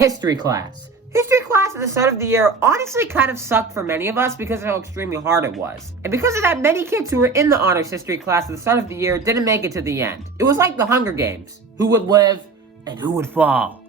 History class. History class at the start of the year honestly kind of sucked for many of us because of how extremely hard it was. And because of that, many kids who were in the honors history class at the start of the year didn't make it to the end. It was like the Hunger Games. Who would live and who would fall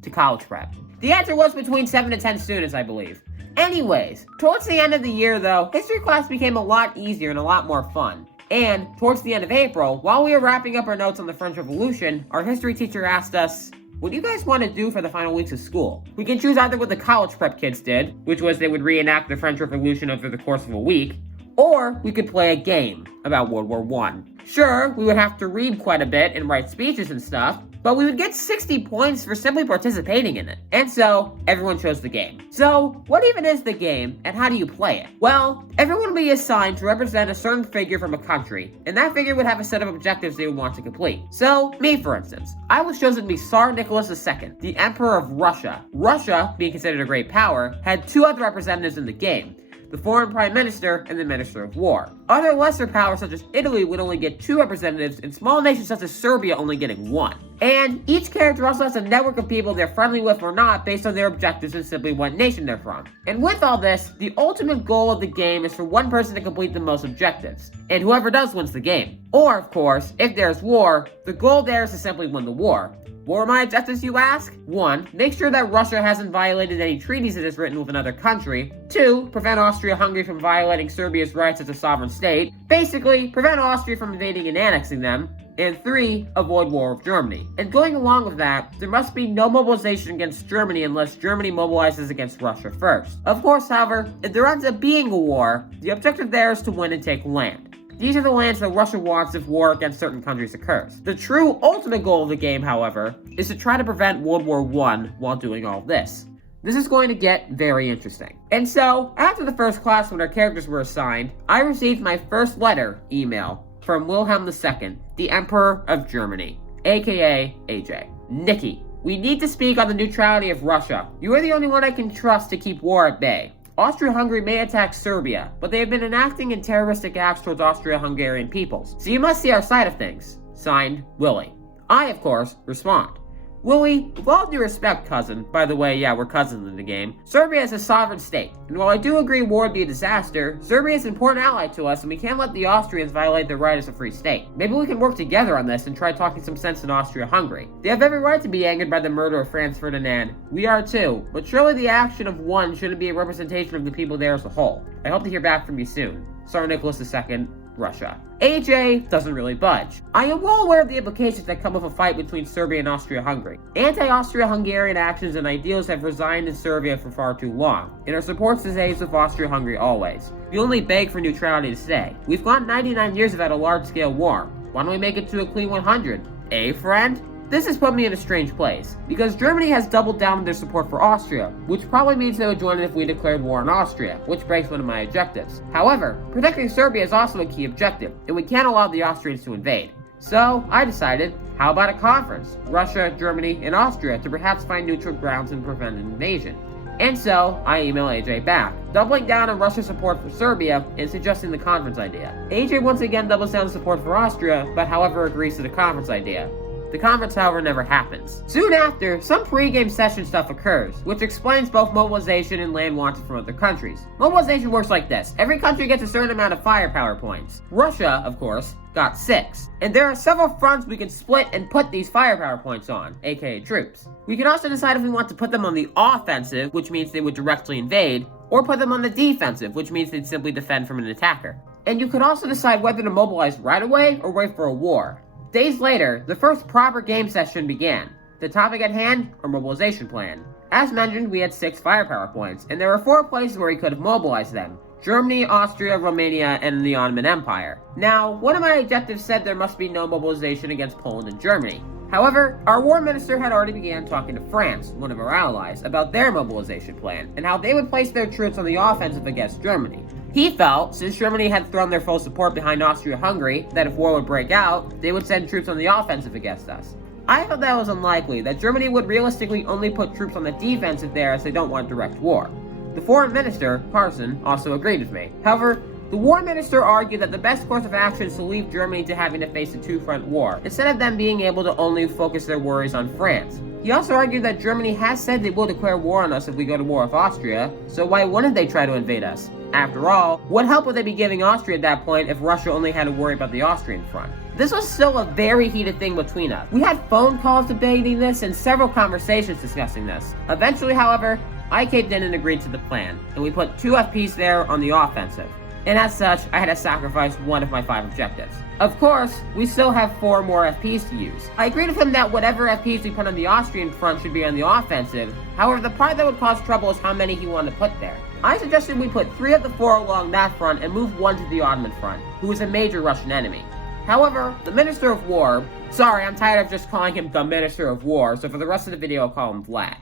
to college prep? The answer was between 7 to 10 students, I believe. Anyways, towards the end of the year though, history class became a lot easier and a lot more fun. And towards the end of April, while we were wrapping up our notes on the French Revolution, our history teacher asked us, what do you guys want to do for the final weeks of school? We can choose either what the college prep kids did, which was they would reenact the French Revolution over the course of a week, or we could play a game about World War I. Sure, we would have to read quite a bit and write speeches and stuff, but we would get 60 points for simply participating in it. And so, everyone chose the game. So, what even is the game, and how do you play it? Well, everyone would be assigned to represent a certain figure from a country, and that figure would have a set of objectives they would want to complete. So, me for instance, I was chosen to be Tsar Nicholas II, the Emperor of Russia. Russia, being considered a great power, had two other representatives in the game, the foreign prime minister and the minister of war. Other lesser powers such as Italy would only get 2 representatives, and small nations such as Serbia only getting 1. And each character also has a network of people they're friendly with or not based on their objectives and simply what nation they're from. And with all this, the ultimate goal of the game is for one person to complete the most objectives, and whoever does wins the game. Or, of course, if there's war, the goal there is to simply win the war. What are my objectives, you ask? 1. Make sure that Russia hasn't violated any treaties it has written with another country. 2. Prevent Austria-Hungary from violating Serbia's rights as a sovereign state. Basically, prevent Austria from invading and annexing them. And 3. Avoid war with Germany. And going along with that, there must be no mobilization against Germany unless Germany mobilizes against Russia first. Of course, however, if there ends up being a war, the objective there is to win and take land. These are the lands that Russia wants if war against certain countries occurs. The true ultimate goal of the game, however, is to try to prevent World War I while doing all this. This is going to get very interesting. And so, after the first class when our characters were assigned, I received my first letter email from Wilhelm II, the Emperor of Germany, aka AJ. Nikki, we need to speak on the neutrality of Russia. You are the only one I can trust to keep war at bay. Austria-Hungary may attack Serbia, but they have been enacting in terroristic acts towards Austria-Hungarian peoples, so you must see our side of things. Signed, Willie. I, of course, respond. Willie, with all due respect, cousin, by the way, yeah, we're cousins in the game, Serbia is a sovereign state, and while I do agree war would be a disaster, Serbia is an important ally to us, and we can't let the Austrians violate their right as a free state. Maybe we can work together on this and try talking some sense in Austria-Hungary. They have every right to be angered by the murder of Franz Ferdinand. We are too, but surely the action of one shouldn't be a representation of the people there as a whole. I hope to hear back from you soon. Tsar Nicholas II, Russia. AJ doesn't really budge. I am well aware of the implications that come with a fight between Serbia and Austria-Hungary. Anti-Austria-Hungarian actions and ideals have resigned in Serbia for far too long, and our support stays with Austria-Hungary always. We only beg for neutrality to stay. We've gone 99 years without a large-scale war. Why don't we make it to a clean 100? Eh, friend? This has put me in a strange place, because Germany has doubled down on their support for Austria, which probably means they would join it if we declared war on Austria, which breaks one of my objectives. However, protecting Serbia is also a key objective, and we can't allow the Austrians to invade. So, I decided, how about a conference? Russia, Germany, and Austria to perhaps find neutral grounds and prevent an invasion. And so, I email AJ back, doubling down on Russia's support for Serbia and suggesting the conference idea. AJ once again doubles down on support for Austria, but however agrees to the conference idea. The conference, however, never happens. Soon after, some pre-game session stuff occurs, which explains both mobilization and land wanted from other countries. Mobilization works like this. Every country gets a certain amount of firepower points. Russia, of course, got 6. And there are several fronts we can split and put these firepower points on, aka troops. We can also decide if we want to put them on the offensive, which means they would directly invade, or put them on the defensive, which means they'd simply defend from an attacker. And you could also decide whether to mobilize right away or wait for a war. Days later, the first proper game session began. The topic at hand, our mobilization plan. As mentioned, we had 6 firepower points, and there were 4 places where we could have mobilized them. Germany, Austria, Romania, and the Ottoman Empire. Now, one of my objectives said there must be no mobilization against Poland and Germany. However, our war minister had already began talking to France, one of our allies, about their mobilization plan, and how they would place their troops on the offensive against Germany. He felt, since Germany had thrown their full support behind Austria-Hungary, that if war would break out, they would send troops on the offensive against us. I thought that was unlikely, that Germany would realistically only put troops on the defensive there as they don't want direct war. The foreign minister, Parson, also agreed with me. However, the war minister argued that the best course of action is to leave Germany to having to face a two-front war, instead of them being able to only focus their worries on France. He also argued that Germany has said they will declare war on us if we go to war with Austria, so why wouldn't they try to invade us? After all, what help would they be giving Austria at that point if Russia only had to worry about the Austrian front? This was still a very heated thing between us. We had phone calls debating this and several conversations discussing this. Eventually, however, I caved in and agreed to the plan, and we put 2 FPs there on the offensive. And as such, I had to sacrifice one of my 5 objectives. Of course, we still have 4 more FPs to use. I agreed with him that whatever FPs we put on the Austrian front should be on the offensive. However, the part that would cause trouble is how many he wanted to put there. I suggested we put 3 of the 4 along that front and move 1 to the Ottoman front, who is a major Russian enemy. However, the Minister of War... Sorry, I'm tired of just calling him the Minister of War, so for the rest of the video I'll call him Vlad.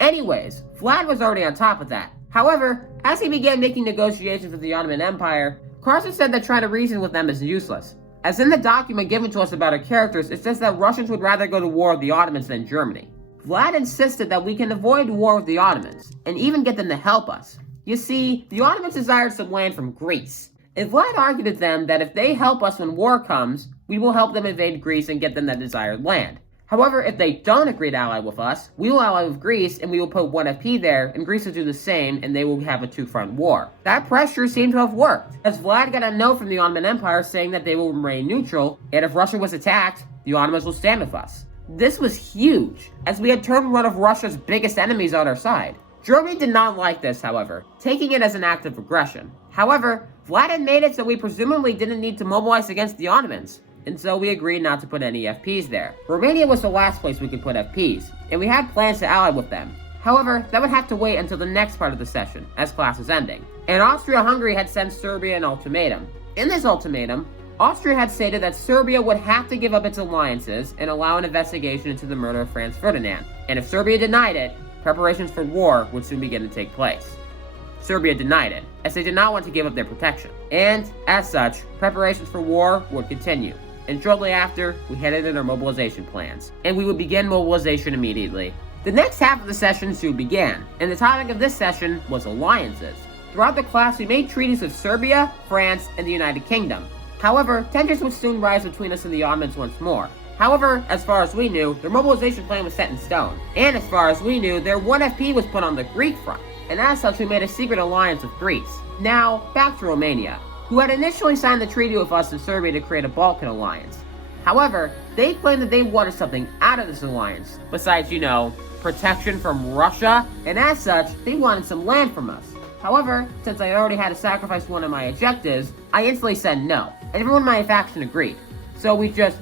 Anyways, Vlad was already on top of that. However, as he began making negotiations with the Ottoman Empire, Carson said that trying to reason with them is useless. As in the document given to us about our characters, it says that Russians would rather go to war with the Ottomans than Germany. Vlad insisted that we can avoid war with the Ottomans, and even get them to help us. You see, the Ottomans desired some land from Greece, and Vlad argued with them that if they help us when war comes, we will help them invade Greece and get them that desired land. However, if they don't agree to ally with us, we will ally with Greece and we will put 1 FP there, and Greece will do the same, and they will have a 2-front war. That pressure seemed to have worked, as Vlad got a note from the Ottoman Empire saying that they will remain neutral, and if Russia was attacked, the Ottomans will stand with us. This was huge, as we had turned one of Russia's biggest enemies on our side. Germany did not like this, however, taking it as an act of aggression. However, Vlad had made it so we presumably didn't need to mobilize against the Ottomans, and so we agreed not to put any FPs there. Romania was the last place we could put FPs, and we had plans to ally with them. However, that would have to wait until the next part of the session, as class is ending. And Austria-Hungary had sent Serbia an ultimatum. In this ultimatum, Austria had stated that Serbia would have to give up its alliances and allow an investigation into the murder of Franz Ferdinand, and if Serbia denied it, preparations for war would soon begin to take place. Serbia denied it, as they did not want to give up their protection. And, as such, preparations for war would continue. And shortly after, we headed in our mobilization plans, and we would begin mobilization immediately. The next half of the session soon began, and the topic of this session was alliances. Throughout the class, we made treaties with Serbia, France, and the United Kingdom. However, tensions would soon rise between us and the Ottomans once more. However, as far as we knew, their mobilization plan was set in stone, and as far as we knew, their 1 FP was put on the Greek front, and as such, we made a secret alliance with Greece. Now, back to Romania, who had initially signed the treaty with us and Serbia to create a Balkan alliance. However, they claimed that they wanted something out of this alliance, besides, protection from Russia, and as such, they wanted some land from us. However, since I already had to sacrifice one of my objectives, I instantly said no, and everyone in my faction agreed, so we just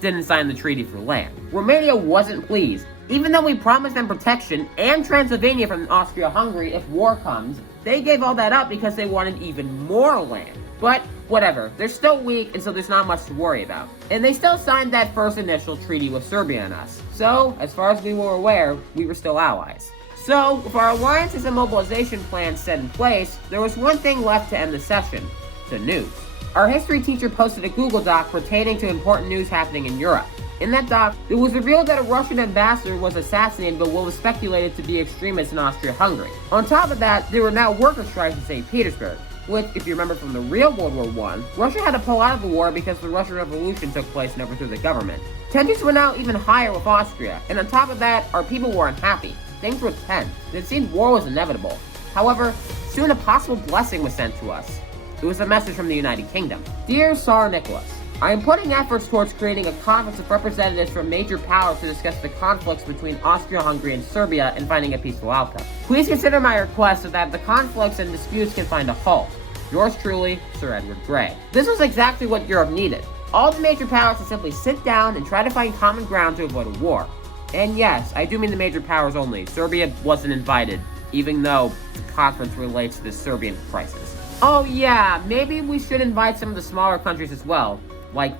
didn't sign the treaty for land. Romania wasn't pleased. Even though we promised them protection and Transylvania from Austria-Hungary if war comes, they gave all that up because they wanted even more land. But, whatever, they're still weak, and so there's not much to worry about. And they still signed that first initial treaty with Serbia and us. So, as far as we were aware, we were still allies. So, with our alliances and mobilization plans set in place, there was one thing left to end the session: the news. Our history teacher posted a Google Doc pertaining to important news happening in Europe. In that doc, it was revealed that a Russian ambassador was assassinated by what was speculated to be extremists in Austria-Hungary. On top of that, there were now worker strikes in St. Petersburg, which, if you remember from the real World War I, Russia had to pull out of the war because the Russian Revolution took place and overthrew the government. Tensions were now even higher with Austria, and on top of that, our people were unhappy. Things were tense. It seemed war was inevitable. However, soon a possible blessing was sent to us. It was a message from the United Kingdom. Dear Tsar Nicholas, I am putting efforts towards creating a conference of representatives from major powers to discuss the conflicts between Austria-Hungary and Serbia and finding a peaceful outcome. Please consider my request so that the conflicts and disputes can find a halt. Yours truly, Sir Edward Grey. This was exactly what Europe needed. All the major powers to simply sit down and try to find common ground to avoid a war. And yes, I do mean the major powers only. Serbia wasn't invited, even though the conference relates to the Serbian crisis. Oh yeah, maybe we should invite some of the smaller countries as well. Like,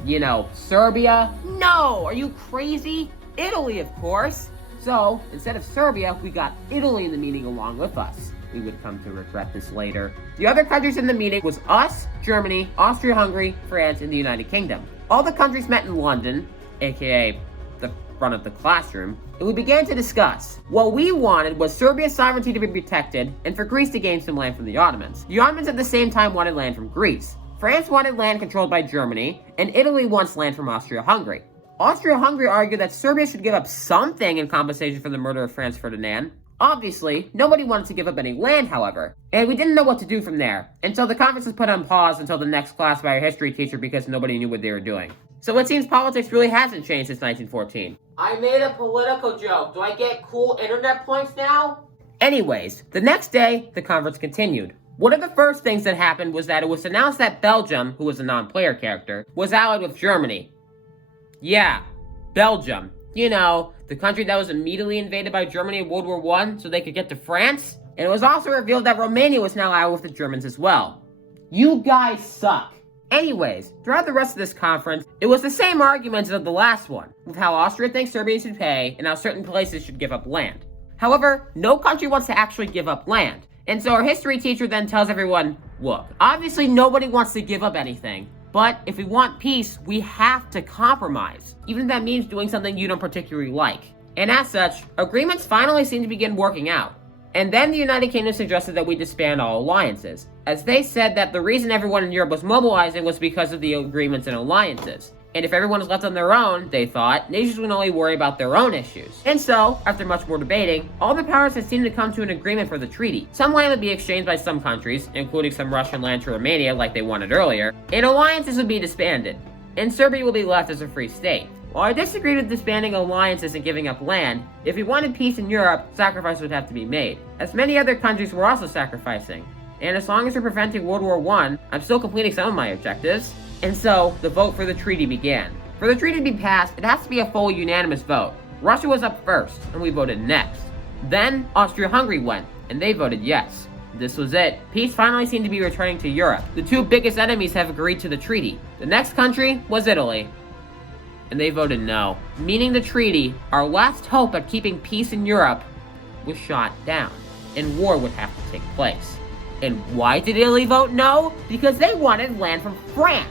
Serbia? No! Are you crazy? Italy, of course! So, instead of Serbia, we got Italy in the meeting along with us. We would come to regret this later. The other countries in the meeting was us, Germany, Austria-Hungary, France, and the United Kingdom. All the countries met in London, aka the front of the classroom, and we began to discuss. What we wanted was Serbia's sovereignty to be protected, and for Greece to gain some land from the Ottomans. The Ottomans at the same time wanted land from Greece. France wanted land controlled by Germany, and Italy wants land from Austria-Hungary. Austria-Hungary argued that Serbia should give up something in compensation for the murder of Franz Ferdinand. Obviously, nobody wanted to give up any land, however, and we didn't know what to do from there, and so the conference was put on pause until the next class by our history teacher because nobody knew what they were doing. So it seems politics really hasn't changed since 1914. I made a political joke. Do I get cool internet points now? Anyways, the next day, the conference continued. One of the first things that happened was that it was announced that Belgium, who was a non-player character, was allied with Germany. Yeah, Belgium. You know, the country that was immediately invaded by Germany in World War I so they could get to France. And it was also revealed that Romania was now allied with the Germans as well. You guys suck. Anyways, throughout the rest of this conference, it was the same arguments as the last one, with how Austria thinks Serbia should pay and how certain places should give up land. However, no country wants to actually give up land. And so our history teacher then tells everyone, look, obviously nobody wants to give up anything. But if we want peace, we have to compromise, even if that means doing something you don't particularly like. And as such, agreements finally seem to begin working out. And then the United Kingdom suggested that we disband all alliances, as they said that the reason everyone in Europe was mobilizing was because of the agreements and alliances. And if everyone was left on their own, they thought, nations would only worry about their own issues. And so, after much more debating, all the powers had seemed to come to an agreement for the treaty. Some land would be exchanged by some countries, including some Russian land to Romania like they wanted earlier, and alliances would be disbanded. And Serbia would be left as a free state. While I disagreed with disbanding alliances and giving up land, if we wanted peace in Europe, sacrifices would have to be made, as many other countries were also sacrificing. And as long as we're preventing World War I, I'm still completing some of my objectives. And so, the vote for the treaty began. For the treaty to be passed, it has to be a full unanimous vote. Russia was up first, and we voted next. Then, Austria-Hungary went, and they voted yes. This was it. Peace finally seemed to be returning to Europe. The two biggest enemies have agreed to the treaty. The next country was Italy, and they voted no. Meaning the treaty, our last hope at keeping peace in Europe, was shot down, and war would have to take place. And why did Italy vote no? Because they wanted land from France.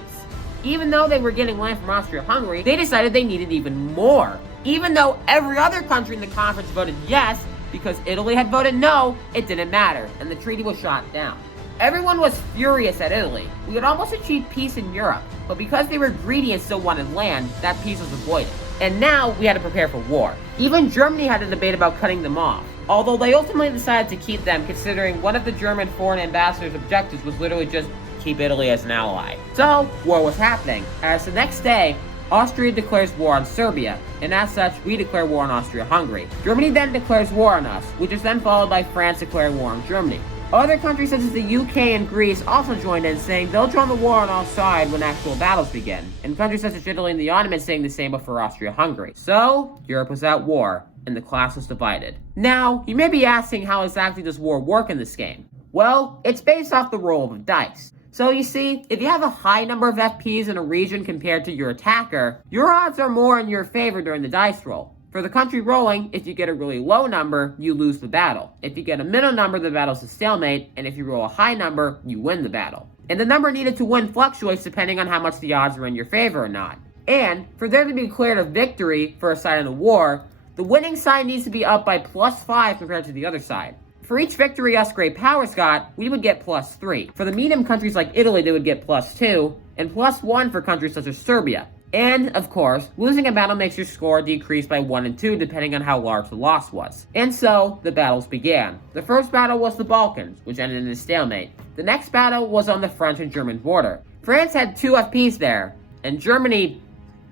Even though they were getting land from Austria-Hungary, they decided they needed even more. Even though every other country in the conference voted yes, because Italy had voted no, it didn't matter, and the treaty was shot down. Everyone was furious at Italy. We had almost achieved peace in Europe, but because they were greedy and still wanted land, that peace was avoided. And now, we had to prepare for war. Even Germany had a debate about cutting them off, although they ultimately decided to keep them, considering one of the German foreign ambassador's objectives was literally just keep Italy as an ally. So, war was happening, as the next day, Austria declares war on Serbia, and as such, we declare war on Austria-Hungary. Germany then declares war on us, which is then followed by France declaring war on Germany. Other countries such as the UK and Greece also joined in, saying they'll join the war on our side when actual battles begin, and countries such as Italy and the Ottomans saying the same but for Austria-Hungary. So, Europe was at war, and the class was divided. Now, you may be asking how exactly does war work in this game? Well, it's based off the roll of dice. So you see, if you have a high number of FPs in a region compared to your attacker, your odds are more in your favor during the dice roll. For the country rolling, if you get a really low number, you lose the battle. If you get a middle number, the battle's a stalemate, and if you roll a high number, you win the battle. And the number needed to win fluctuates depending on how much the odds are in your favor or not. And, for there to be declared a victory for a side in the war, the winning side needs to be up by +5 compared to the other side. For each victory us great powers got, we would get +3. For the medium countries like Italy, they would get +2, and +1 for countries such as Serbia. And, of course, losing a battle makes your score decrease by 1 and 2 depending on how large the loss was. And so, the battles began. The first battle was the Balkans, which ended in a stalemate. The next battle was on the French and German border. France had 2 FPs there, and Germany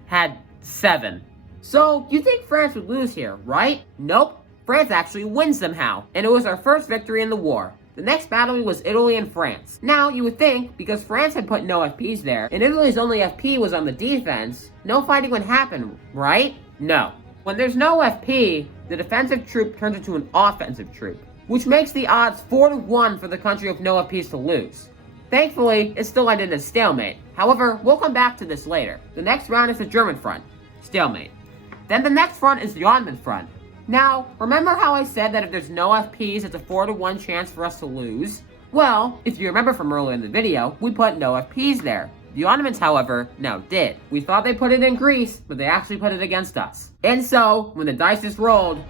had 7. So, you think France would lose here, right? Nope. France actually wins somehow, and it was our first victory in the war. The next battle was Italy and France. Now, you would think, because France had put no FPs there, and Italy's only FP was on the defense, no fighting would happen, right? No. When there's no FP, the defensive troop turns into an offensive troop, which makes the odds 4-1 for the country with no FPs to lose. Thankfully, it still ended in a stalemate. However, we'll come back to this later. The next round is the German front. Stalemate. Then the next front is the Ottoman front. Now, remember how I said that if there's no FPs, it's a 4-1 chance for us to lose? Well, if you remember from earlier in the video, we put no FPs there. The Ottomans, however, now did. We thought they put it in Greece, but they actually put it against us. And so, when the dice is rolled,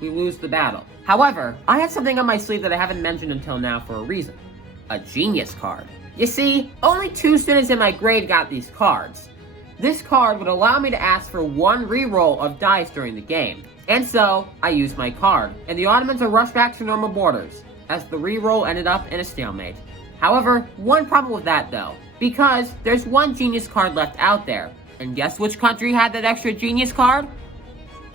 we lose the battle. However, I had something on my sleeve that I haven't mentioned until now for a reason. A genius card. You see, only 2 students in my grade got these cards. This card would allow me to ask for one reroll of dice during the game. And so, I used my card, and the Ottomans are rushed back to normal borders, as the reroll ended up in a stalemate. However, one problem with that though, because there's one genius card left out there, and guess which country had that extra genius card?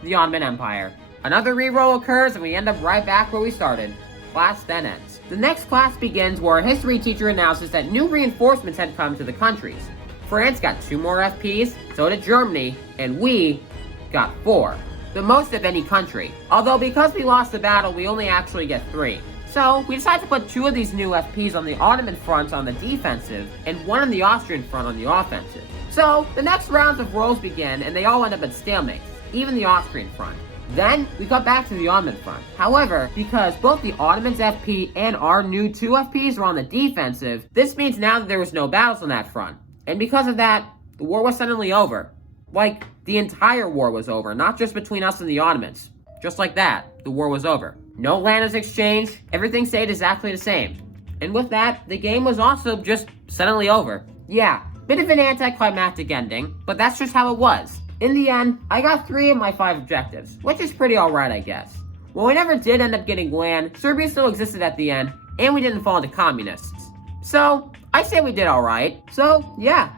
The Ottoman Empire. Another reroll occurs and we end up right back where we started. Class then ends. The next class begins where our history teacher announces that new reinforcements had come to the countries. France got 2 more FPs, so did Germany, and we got 4. The most of any country. Although because we lost the battle, we only actually get 3. So, we decided to put 2 of these new FPs on the Ottoman front on the defensive, and 1 on the Austrian front on the offensive. So, the next rounds of rolls begin, and they all end up at stalemates, even the Austrian front. Then, we got back to the Ottoman front. However, because both the Ottomans' FP and our new 2 FPs were on the defensive, this means now that there was no battles on that front. And because of that, the war was suddenly over. Like, the entire war was over, not just between us and the Ottomans. Just like that, the war was over. No land was exchanged, everything stayed exactly the same. And with that, the game was also just suddenly over. Yeah, bit of an anticlimactic ending, but that's just how it was. In the end, I got 3 of my 5 objectives, which is pretty alright, I guess. While we never did end up getting land, Serbia still existed at the end, and we didn't fall into communists. So, I say we did alright. So, yeah,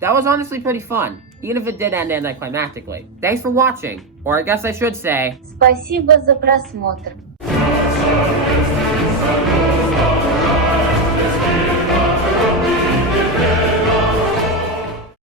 that was honestly pretty fun, even if it did end anticlimactically. Thanks for watching, or I guess I should say, Спасибо за просмотр.